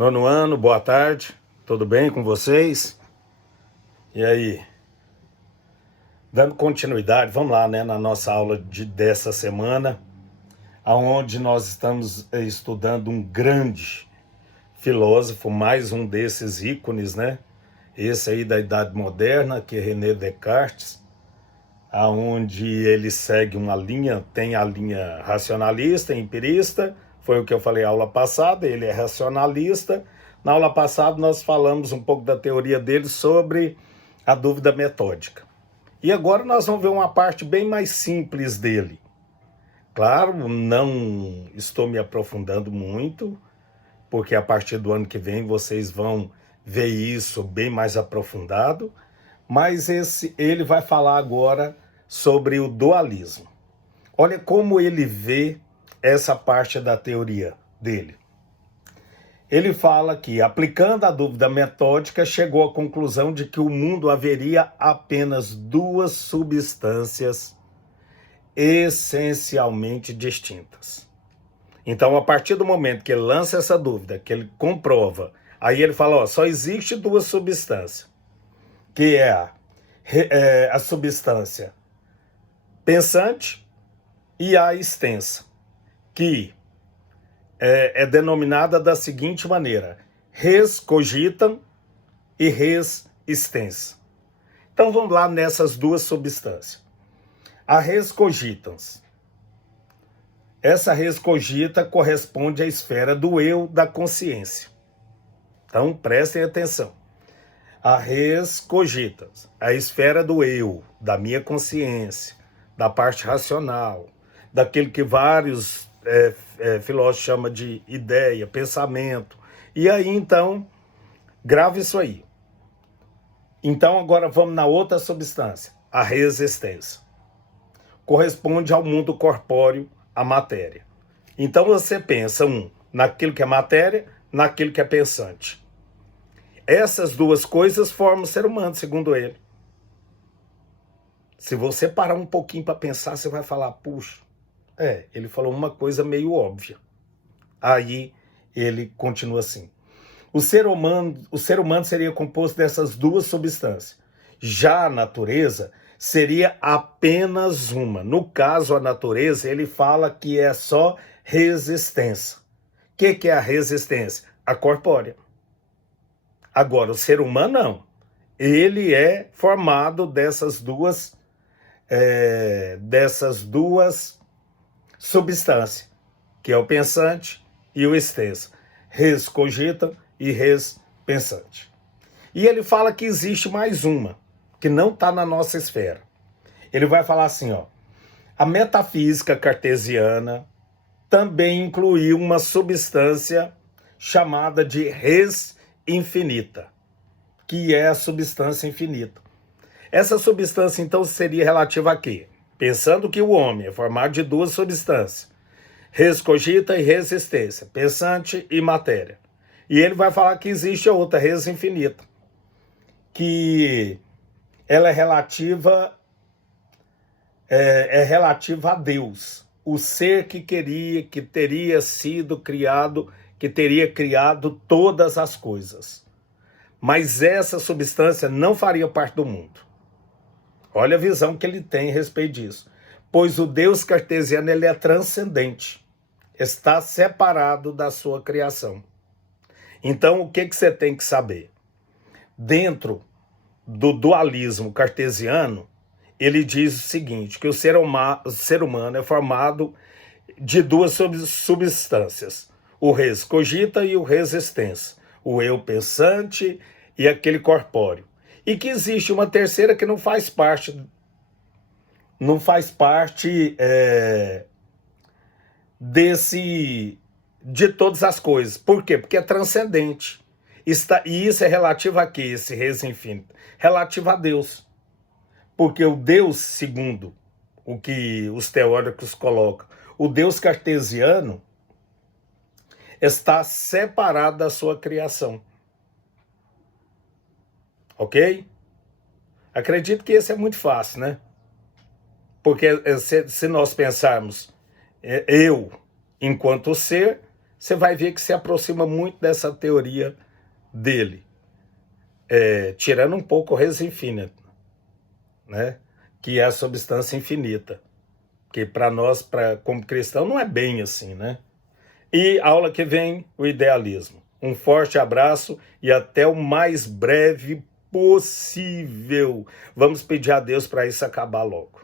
Nono ano, boa tarde, tudo bem com vocês? E aí? Dando continuidade, vamos lá, né, na nossa aula dessa semana, onde nós estamos estudando um grande filósofo, mais um desses ícones, né? Esse aí da Idade Moderna, que é René Descartes, aonde ele segue uma linha, tem a linha racionalista, empirista, foi o que eu falei na aula passada, ele é racionalista. Na aula passada nós falamos um pouco da teoria dele sobre a dúvida metódica. E agora nós vamos ver uma parte bem mais simples dele. Claro, não estou me aprofundando muito, porque a partir do ano que vem vocês vão ver isso bem mais aprofundado, mas ele vai falar agora sobre o dualismo. Olha como ele vê essa parte da teoria dele. Ele fala que, aplicando a dúvida metódica, chegou à conclusão de que o mundo haveria apenas duas substâncias essencialmente distintas. Então, a partir do momento que ele lança essa dúvida, que ele comprova, aí ele fala, só existe duas substâncias, que é a substância pensante e a extensa, que é denominada da seguinte maneira: res cogitam e res extensa. Então vamos lá nessas duas substâncias. A res cogitans. Essa res cogita corresponde à esfera do eu da consciência. Então prestem atenção. A res cogitans, a esfera do eu, da minha consciência, da parte racional, daquilo que vários filósofos chamam de ideia, pensamento. E aí, então, grave isso aí. Então, agora vamos na outra substância, a resistência. Corresponde ao mundo corpóreo, à matéria. Então, você pensa, naquilo que é matéria, naquilo que é pensante. Essas duas coisas formam o ser humano, segundo ele. Se você parar um pouquinho para pensar, você vai falar, puxa, ele falou uma coisa meio óbvia. Aí ele continua assim. O ser humano seria composto dessas duas substâncias. Já a natureza seria apenas uma. No caso, a natureza, ele fala que é só resistência. O que é a resistência? A corpórea. Agora, o ser humano não. Ele é formado dessas duas substâncias, que é o pensante e o extenso. Res cogita e res pensante. E ele fala que existe mais uma, que não está na nossa esfera. Ele vai falar assim, a metafísica cartesiana também incluiu uma substância chamada de res infinita, que é a substância infinita. Essa substância, então, seria relativa a quê? Pensando que o homem é formado de duas substâncias, res cogita e res existência, pensante e matéria. E ele vai falar que existe a outra, res infinita, que ela é relativa a Deus, o ser que teria sido criado, que teria criado todas as coisas. Mas essa substância não faria parte do mundo. Olha a visão que ele tem a respeito disso. Pois o Deus cartesiano ele é transcendente. Está separado da sua criação. Então, o que você tem que saber? Dentro do dualismo cartesiano, ele diz o seguinte, que o ser humano é formado de duas substâncias. O res cogita e o res extensa. O eu pensante e aquele corpóreo. E que existe uma terceira que não faz parte de todas as coisas. Por quê? Porque é transcendente. E isso é relativo a quê? Esse res infinito? Relativo a Deus. Porque o Deus, segundo o que os teóricos colocam, o Deus cartesiano está separado da sua criação. Ok? Acredito que esse é muito fácil, né? Porque se nós pensarmos eu enquanto ser, você vai ver que se aproxima muito dessa teoria dele, tirando um pouco o res infinite, né? Que é a substância infinita, que para nós, como cristão, não é bem assim, né? E aula que vem, o idealismo. Um forte abraço e até o mais breve possível. Vamos pedir a Deus para isso acabar logo.